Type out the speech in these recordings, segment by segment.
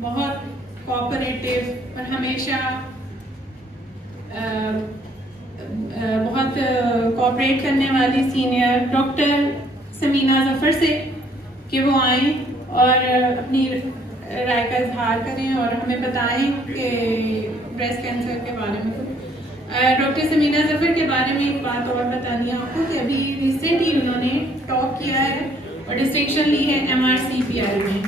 बहुत कोऑपरेटिव और हमेशा बहुत कोऑपरेट करने वाली सीनियर डॉक्टर समीना जफर से कि वो आएँ और अपनी राय का इजहार करें और हमें बताएं कि ब्रेस्ट कैंसर के बारे में। डॉक्टर समीना जफर के बारे में एक बात और बतानी है आपको कि अभी रिसेंटली उन्होंने टॉप किया है और डिस्टिंक्शन ली है MRCPR में।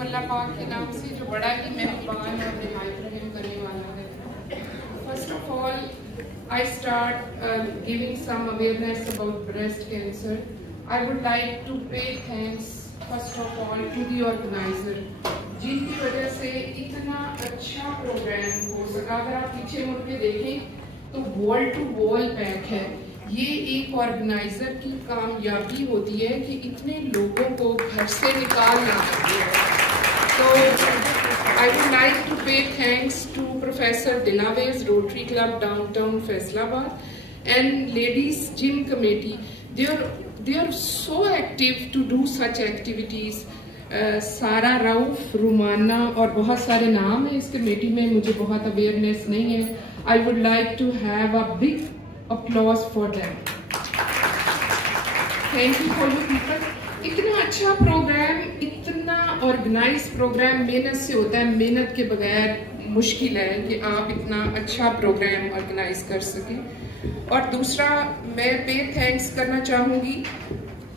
अल्लाह पाक के नाम से जो बड़ा ही मेहरबान और निहायत रहम करने वाला है। First of all I start giving some awareness about breast cancer. I would like to pay thanks first of all to the organizer जिनकी वजह से इतना अच्छा प्रोग्राम हो सका। अगर आप पीछे मुड़ के देखें तो वॉल टू वॉल पैक है। ये एक ऑर्गेनाइजर की कामयाबी होती है कि इतने लोगों को घर से निकालना। तो I would like to pay thanks to Professor Dinaway's Rotary Club Downtown Faisalabad and Ladies Gym Committee. They are so active to do such activities. सारा रऊफ, रुमाना और बहुत सारे नाम है इस कमेटी में, मुझे बहुत अवेयरनेस नहीं है। I would like to have a big applause for them. Thank you for you people. इतना अच्छा प्रोग्राम, इतना ऑर्गेनाइज प्रोग्राम मेहनत से होता है। मेहनत के बगैर मुश्किल है कि आप इतना अच्छा प्रोग्राम ऑर्गेनाइज कर सकें। और दूसरा मैं पे थैंक्स करना चाहूँगी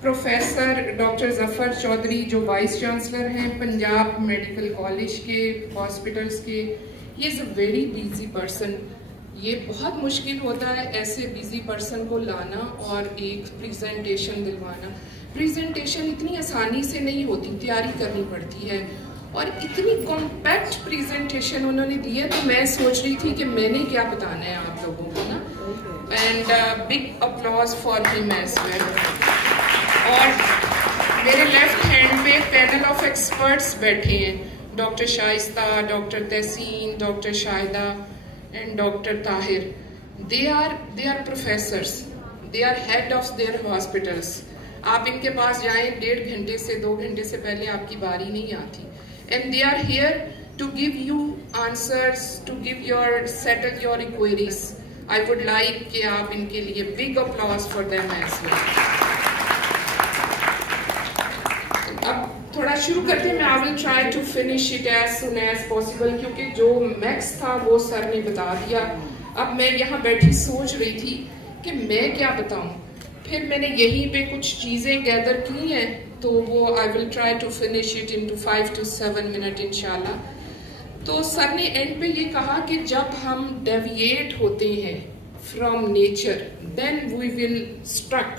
प्रोफेसर डॉक्टर जफर चौधरी जो वाइस चांसलर हैं पंजाब मेडिकल कॉलेज के हॉस्पिटल्स के। He is a very busy person. ये बहुत मुश्किल होता है ऐसे बिजी पर्सन को लाना और एक प्रेजेंटेशन दिलवाना। प्रेजेंटेशन इतनी आसानी से नहीं होती, तैयारी करनी पड़ती है और इतनी कॉम्पैक्ट प्रेजेंटेशन उन्होंने दी है। तो मैं सोच रही थी कि मैंने क्या बताना है आप लोगों को ना। And big applause for him as well. और मेरे लेफ्ट हैंड पे पैनल ऑफ एक्सपर्ट्स बैठे हैं, doctor Shaista, doctor Tehseen, doctor Shahida and doctor Tahir. They are professors, they are head of their hospitals. आप इनके पास जाएं 1.5 घंटे से 2 घंटे से पहले आपकी बारी नहीं आती। And they are here to give you answers, to give your settle your inquiries. I would like कि आप इनके लिए big applause for them as well. अब थोड़ा शुरू करते हैं। I will try to finish it as soon as possible क्योंकि जो मैक्स था वो सर ने बता दिया। अब मैं यहाँ बैठी सोच रही थी कि मैं क्या बताऊं। फिर मैंने यहीं पे कुछ चीज़ें गैदर की हैं तो वो I will try to finish it in two 5 to 7 minute इंशाल्लाह। तो सर ने एंड पे ये कहा कि जब हम डेविएट होते हैं from nature then we will struck,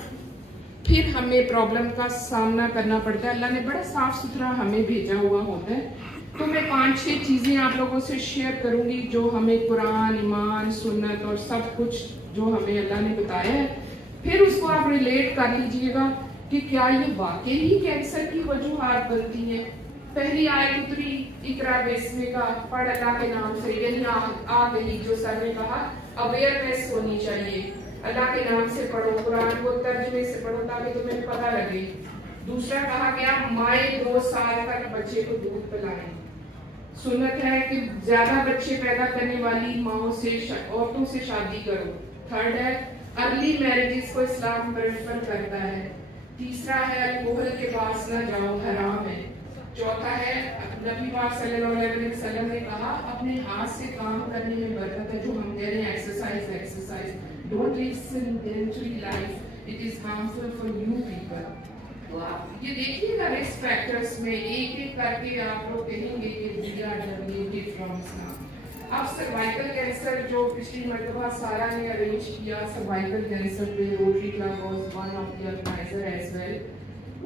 फिर हमें प्रॉब्लम का सामना करना पड़ता है। अल्लाह ने बड़ा साफ सुथरा हमें भेजा हुआ होता है। तो मैं 5-6 चीज़ें आप लोगों से शेयर करूंगी जो हमें कुरान, ईमान, सुन्नत और सब कुछ जो हमें अल्लाह ने बताया है। फिर उसको आप रिलेट कर लीजिएगा कि क्या ये वाकई ही कैंसर की वजूहात बनती हैं। पहली आयत उतरी इकरा बिस्मिल्लाह का, पढ़ अल्लाह के नाम से, यानी आ गई जो सर ने कहा अवेयरनेस होनी चाहिए। अल्लाह के नाम से पढ़ो, कुरान को तर्जुमे से पढ़ो ताकि तुम्हें पता लगे। दूसरा कहा गया माए 2 साल तक बच्चे को दूध पिलाएं। सुन्नत है कि ज्यादा बच्चे पैदा करने वाली माओ से औरतों से शादी करो। थर्ड है अर्ली मैरिजेस को इस्लाम प्रेफर करता है। तीसरा है अल्कोहल के पास न जाओ, हराम है। चौथा है नबी पाक सल्लल्लाहु अलैहि वसल्लम ने कहा अपने हाथ से काम करने में बरकत है। जो हम कह रहे हैं exercise, don't live sedentary life, it is harmful for you people. तो आप ये देखिएगा रिस्क फैक्टर्स में एक एक करके आप लोग कहेंगे कि we are deviated from Islam. अब सर्वाइकल कैंसर जो पिछली मरतबा सारा ने अरेंज किया, सर्वाइकल कैंसर पे Rotary Club was one of the organizer as well.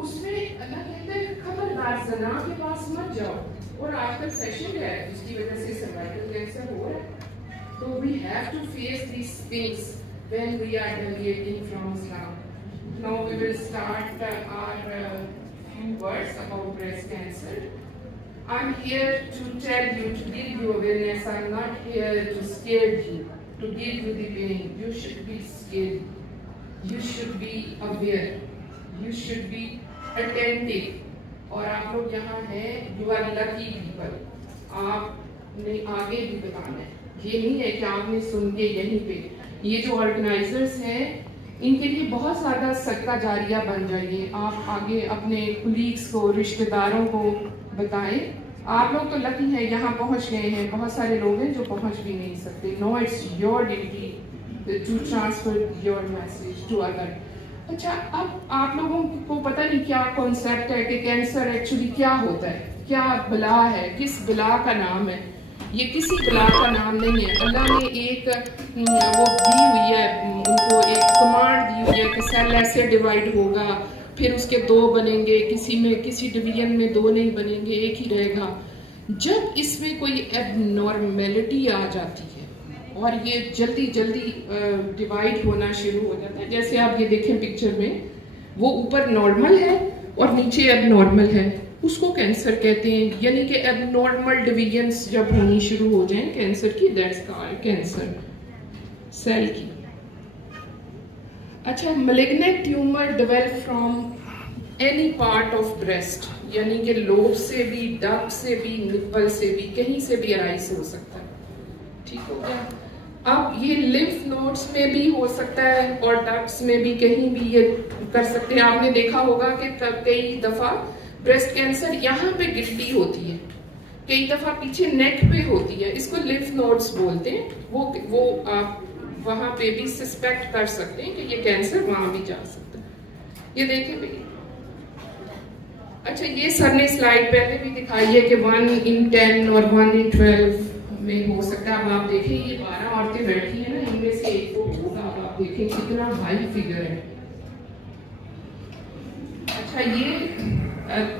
उसमें अल्लाह कहते हैं खबरदार जना के पास मत जाओ। और आजकल फैशन है जिसकी वजह से सर्वाइकल कैंसर हो रहा है। तो we have to face this things when we are deviating from Islam. Now we will start our few words about breast cancer. I'm here to tell you, to give you awareness. I'm not here to scare you, to give you the pain. You should be scared. You should be aware. You should be attentive. और आप लोग यहाँ हैं, you are lucky people. आपने आगे भी बताना है। ये नहीं है कि आपने सुन के यहीं पे, ये जो ऑर्गेनाइजर्स हैं इनके लिए बहुत ज़्यादा सदका जारिया बन जाइए। आप आगे अपने कुलीग्स को, रिश्तेदारों को बताएं। आप लोग तो लकी हैं, यहाँ पहुँच गए हैं। बहुत सारे लोग हैं जो पहुँच भी नहीं सकते। No, it's your duty to transfer your message to other. अच्छा, अब आप लोगों को पता नहीं क्या कॉन्सेप्ट है कि कैंसर एक्चुअली क्या होता है, क्या बला है, किस बला का नाम है। ये किसी बला का नाम नहीं है। अल्लाह ने एक वो दी हुई है, उनको एक कमांड दी हुई है कि सेल ऐसे डिवाइड होगा, फिर उसके 2 बनेंगे, किसी डिवीजन में 2 नहीं बनेंगे, एक ही रहेगा। जब इसमें कोई एबनॉर्मेलिटी आ जाती है और ये जल्दी जल्दी डिवाइड होना शुरू हो जाता है, जैसे आप ये देखें पिक्चर में, वो ऊपर नॉर्मल है और नीचे एबनॉर्मल है, उसको कैंसर कहते हैं। यानी कि एबनॉर्मल डिवीजन्स जब होनी शुरू हो जाएं कैंसर की, दैट्स कॉल्ड कैंसर सेल की। अच्छा, malignant tumour develop from any part of breast, यानी कि लोब से भी, डक्ट से भी, निप्पल से भी, कहीं से भी अराइज हो सकता है। ठीक हो गया। अब ये लिम्फ नोड्स में भी हो सकता है और डक्ट्स में भी, कहीं भी ये कर सकते हैं। आपने देखा होगा कि कई दफा ब्रेस्ट कैंसर यहाँ पे गिल्टी होती है, कई दफा पीछे नेक पे होती है, इसको लिम्फ नोड्स बोलते हैं। वो आप वहां पे भी सस्पेक्ट कर सकते हैं कि ये कैंसर वहां भी जा सकता है। ये देखें भाई। अच्छा, ये सर ने स्लाइड पहले भी दिखाई है कि 1 in 10 और 1 in 12 में हो सकता है। अब आप देखें, ये 12 औरतें बैठी हैं ना, इनमें से एक को होगा। अब आप देखें कितना हाई फिगर है। अच्छा, ये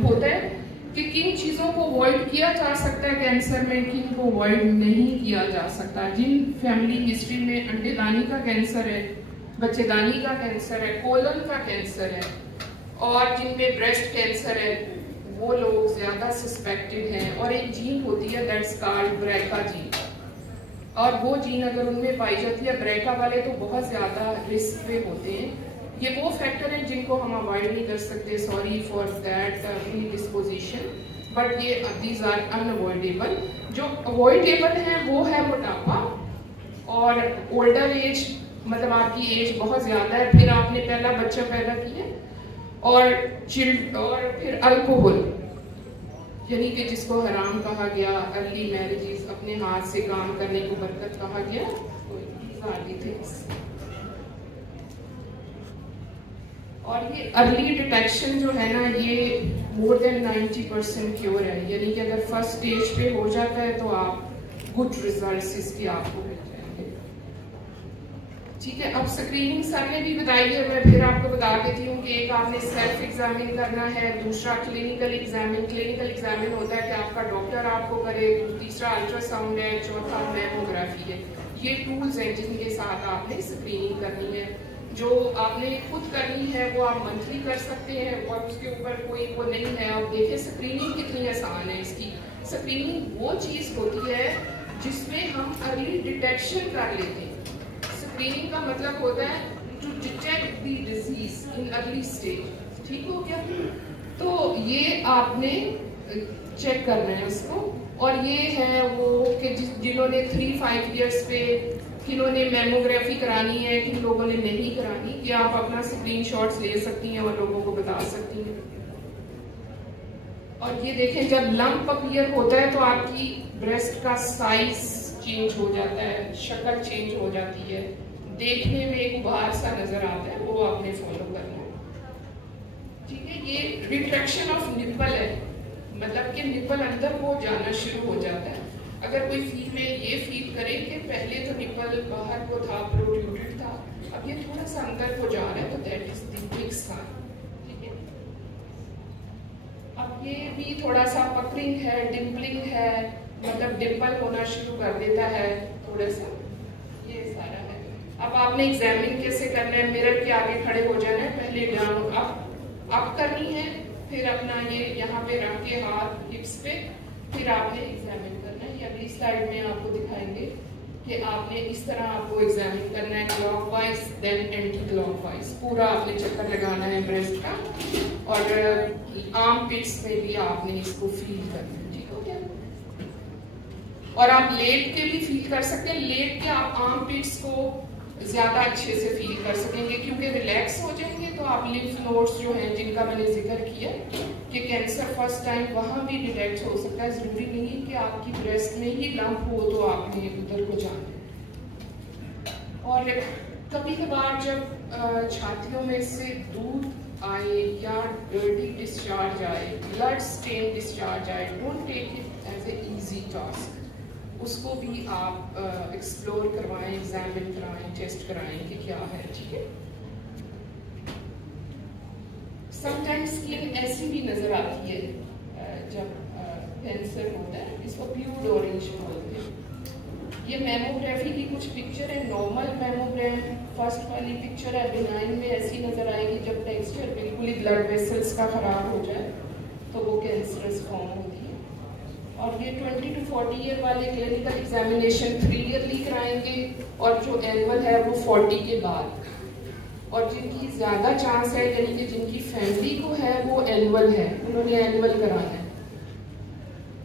होता है कि किन चीजों को अवॉइड किया जा सकता है कैंसर में, किन को अवॉइड नहीं किया जा सकता। जिन फैमिली हिस्ट्री में अंडेदानी का कैंसर है, बच्चेदानी का कैंसर है, कोलन का कैंसर है और जिनमें ब्रेस्ट कैंसर है, वो लोग ज्यादा सस्पेक्टेड हैं। और एक जीन होती है दैट्स कॉल्ड ब्रेका जीन, और वो जीन अगर उनमें पाई जाती है, ब्रेका वाले तो बहुत ज्यादा रिस्क पे होते हैं। ये वो फैक्टर हैं जिनको हम अवॉइड नहीं कर सकते। Sorry for that disposition, but ये दीज आर अनअवॉइडेबल। जो अवॉइडेबल है वो है मोटापा और ओल्डर एज, मतलब आपकी एज बहुत ज्यादा है, फिर आपने पहला बच्चा पैदा किया, और फिर अल्कोहल, यानी कि जिसको हराम कहा गया, अर्ली मैरिजेस, अपने हाथ से काम करने को बरकत कहा गया। और ये अर्ली डिटेक्शन जो है ना, ये मोर देन 90% क्योर है। यानी कि अगर फर्स्ट स्टेज पे हो जाता है तो आप गुड रिजल्ट्स इसके आपको मिल जाएंगे। ठीक है। अब स्क्रीनिंग सर ने भी बताई है, मैं फिर आपको बता देती हूँ कि एक आपने सेल्फ एग्जामिन करना है, दूसरा क्लिनिकल एग्जामिन। क्लिनिकल एग्जामिन होता है कि आपका डॉक्टर आपको करे, तीसरा अल्ट्रासाउंड है, चौथा मैमोग्राफी है। ये टूल्स हैं जिनके साथ आपने स्क्रीनिंग करनी है। जो आपने खुद करनी है वो आप मंथली कर सकते हैं और उसके ऊपर कोई वो नहीं है। अब देखिए स्क्रीनिंग कितनी आसान है इसकी। स्क्रीनिंग वो चीज होती है जिसमें हम अर्ली डिटेक्शन कर लेते हैं। स्क्रीनिंग का मतलब होता है to detect the disease in early stage. ठीक हो गया। तो ये आपने चेक करना है इसको। और ये है वो कि जिन्होंने 3-5 ईयर्स पे, किन्होंने मेमोग्राफी करानी है, किन लोगों ने नहीं करानी, कि आप अपना स्क्रीनशॉट्स ले सकती हैं और लोगों को बता सकती हैं। और ये देखें, जब लंप अपीयर होता है तो आपकी ब्रेस्ट का साइज चेंज हो जाता है, शक्ल चेंज हो जाती है, देखने में एक उभार सा नजर आता है, वो आपने फॉलो करना है। ठीक है। ये रिट्रैक्शन ऑफ निप्पल है, मतलब कि निप्पल अंदर को जाना शुरू हो जाता है। अगर कोई फीमेल ये फील करे कि पहले तो निप्पल बाहर को था, प्रोट्रूडेड था, अब ये थोड़ा सा अंदर को जा रहा है, तो that is the big sign. ठीक है। अब और ये भी थोड़ा सा पकरिंग है, डिम्पलिंग है, मतलब डिम्पल होना शुरू कर देता है थोड़ा सा, ये सारा है। अब आपने एग्जामिन कैसे करना है, मिरर के आगे खड़े हो जाना है, पहले डाउन अप करनी है, फिर अपना ये यहाँ पे रख के हाथ हिप्स पे, फिर आपने एग्जामिन करना है। ये अगली स्लाइड में आपको दिखाएंगे कि आपने इस तरह आपको एग्जामिन करना है, क्लॉकवाइज देन एंटी क्लॉकवाइज, पूरा आपने चक्कर लगाना है ब्रेस्ट का, और आर्म पिट्स में भी आपने इसको फील करना है, ठीक हो गया। और आप लेट के भी फील कर सकते हैं, लेट के आप आर्म पिट्स को ज्यादा अच्छे से फील कर सकेंगे, क्योंकि रिलैक्स हो जाएंगे तो आप लिम्फ नोड्स जो हैं जिनका मैंने जिक्र किया कि कैंसर फर्स्ट टाइम वहां भी डिटेक्ट हो सकता है, जरूरी नहीं कि आपकी ब्रेस्ट में ही लंप हो तो आपने उधर को जाना है। और कभी कभार जब छातियों में से दूध आए या डर्टी डिस्चार्ज आए, ब्लड स्टेन डिस्चार्ज आए, don't take it as a easy task, उसको भी आप एक्सप्लोर करवाएं, एग्जामिन कराएं, टेस्ट कराएं कि क्या है, ठीक है। समटाइम्स स्किन ऐसी भी नजर आती है जब कैंसर होता है, इसको प्यूर्ड ऑरेंज बोलते हैं। ये मेमोग्राफी की कुछ पिक्चर है, नॉर्मल मेमोग्राम फर्स्ट वाली पिक्चर है, बिनाइन में ऐसी नजर आएगी, जब टेक्सचर बिल्कुल ही ब्लड वेसल्स का खराब हो जाए तो वो कैंसरस फॉर्म होती है। और ये 20 to 40 ईयर वाले क्लिनिकल एग्जामिनेशन 3 ईयरली कराएंगे, और जो एनुअल है वो 40 के बाद, और जिनकी ज्यादा चांस है यानी कि जिनकी फैमिली को है वो एनुअल है, उन्होंने एनुअल कराना है,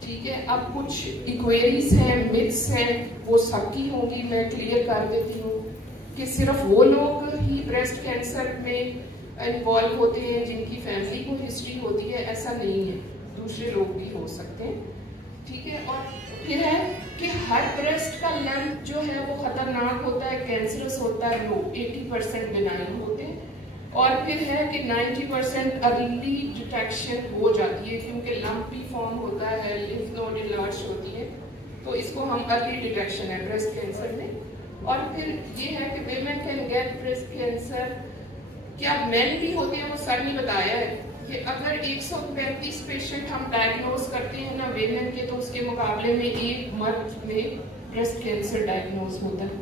ठीक है। अब कुछ इक्वेरीज हैं, मिथ्स हैं, वो सबकी होंगी, मैं क्लियर कर देती हूँ कि सिर्फ वो लोग ही ब्रेस्ट कैंसर में इन्वॉल्व होते हैं जिनकी फैमिली को हिस्ट्री होती है, ऐसा नहीं है, दूसरे लोग भी हो सकते हैं, ठीक है। और फिर है कि हर ब्रेस्ट का लैम्प जो है वो खतरनाक होता है, कैंसरस होता है, लो 80% बिनाइन होते हैं, और फिर है कि 90% अर्ली डिटेक्शन हो जाती है, क्योंकि लंप भी फॉर्म होता है, लिम्फ नोड इनलार्ज होती है, तो इसको हम अर्ली डिटेक्शन है ब्रेस्ट कैंसर में। और फिर ये है कि women can get breast cancer, क्या मेन भी होते हैं, वो सर ने बताया है कि अगर 135 पेशेंट हम डायग्नोज करते हैं ना वेमेन के, तो उसके मुकाबले में एक मर्द में ब्रेस्ट कैंसर डायग्नोज होता है,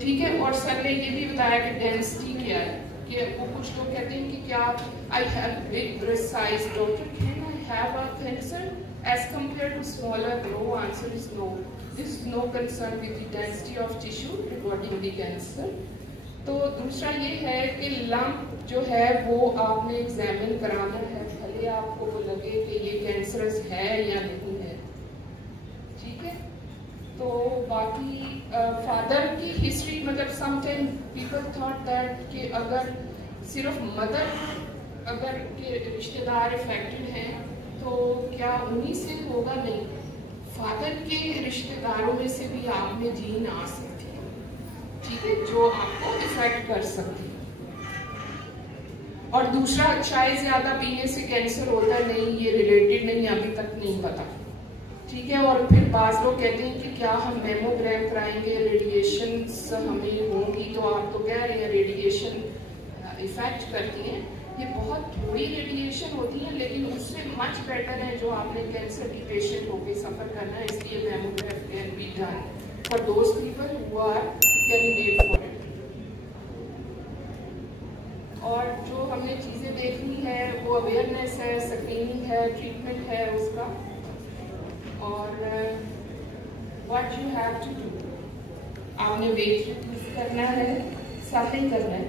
ठीक है। और सर ने ये भी बताया कि डेंसिटी क्या है, कि वो कुछ लोग कहते हैं कि क्या I have big breast size, doctor can I have a cancer as compare to smaller, no, answer is no, this is no concern with the density of tissue regarding the cancer. तो दूसरा ये है कि lump जो है वो आपने examine कराना है, भले आपको वो लगे कि ये कैंसरस है या नहीं है, ठीक है। तो बाकी फादर की हिस्ट्री, मतलब समटाइम पीपल थॉट दैट कि अगर सिर्फ मदर अगर के रिश्तेदार इफेक्टेड हैं तो क्या उन्हीं से होगा, नहीं, फादर के रिश्तेदारों में से भी आप में जीन आ सकती है, ठीक है, जो आपको इफेक्ट कर सकती है। और दूसरा, चाय ज्यादा पीने से कैंसर होता है, नहीं, ये रिलेटेड नहीं, अभी तक नहीं पता, ठीक है। और फिर बाज लोग कहते हैं कि क्या हम मेमोग्राम कराएंगे, रेडिएशन हमें होंगी, तो आप तो कह रहे हैं रेडिएशन इफेक्ट करती हैं, ये बहुत थोड़ी रेडिएशन होती है, लेकिन उससे मच बेटर है जो आपने कैंसर की पेशेंट होकर सफर करना है, इसलिए mammogram can be done for those people who are candidate for it. और जो हमने चीजें देखनी है वो अवेयरनेस है, स्क्रीनिंग है, ट्रीटमेंट है उसका, और what you have to do, आपने वेट रिड्यूस करना है, साफिंग करना है,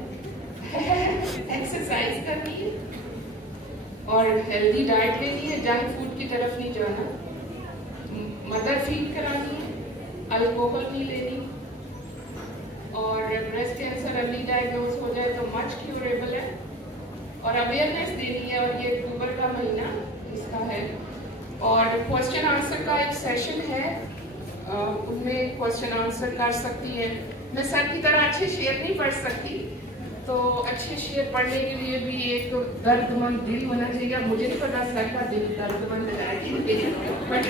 एक्सरसाइज करनी है, और हेल्दी डाइट लेनी है, जंक फूड की तरफ नहीं जाना, मदर फीड करानी है, अल्कोहल नहीं लेनी, और ब्रेस्ट कैंसर अर्ली डायग्नोज हो जाए तो मच क्यूरेबल है, और अवेयरनेस देनी है। और ये अक्टूबर का महीना इसका है, और क्वेश्चन आंसर का एक सेशन है, उनमें क्वेश्चन आंसर कर सकती है। मैं सर की तरह अच्छे शेर नहीं पढ़ सकती, तो अच्छे शेर पढ़ने के लिए भी एक दर्दमंद दिल होना चाहिए। मुझे नहीं पता सर का दिल दर्दमंद है कि नहीं, बट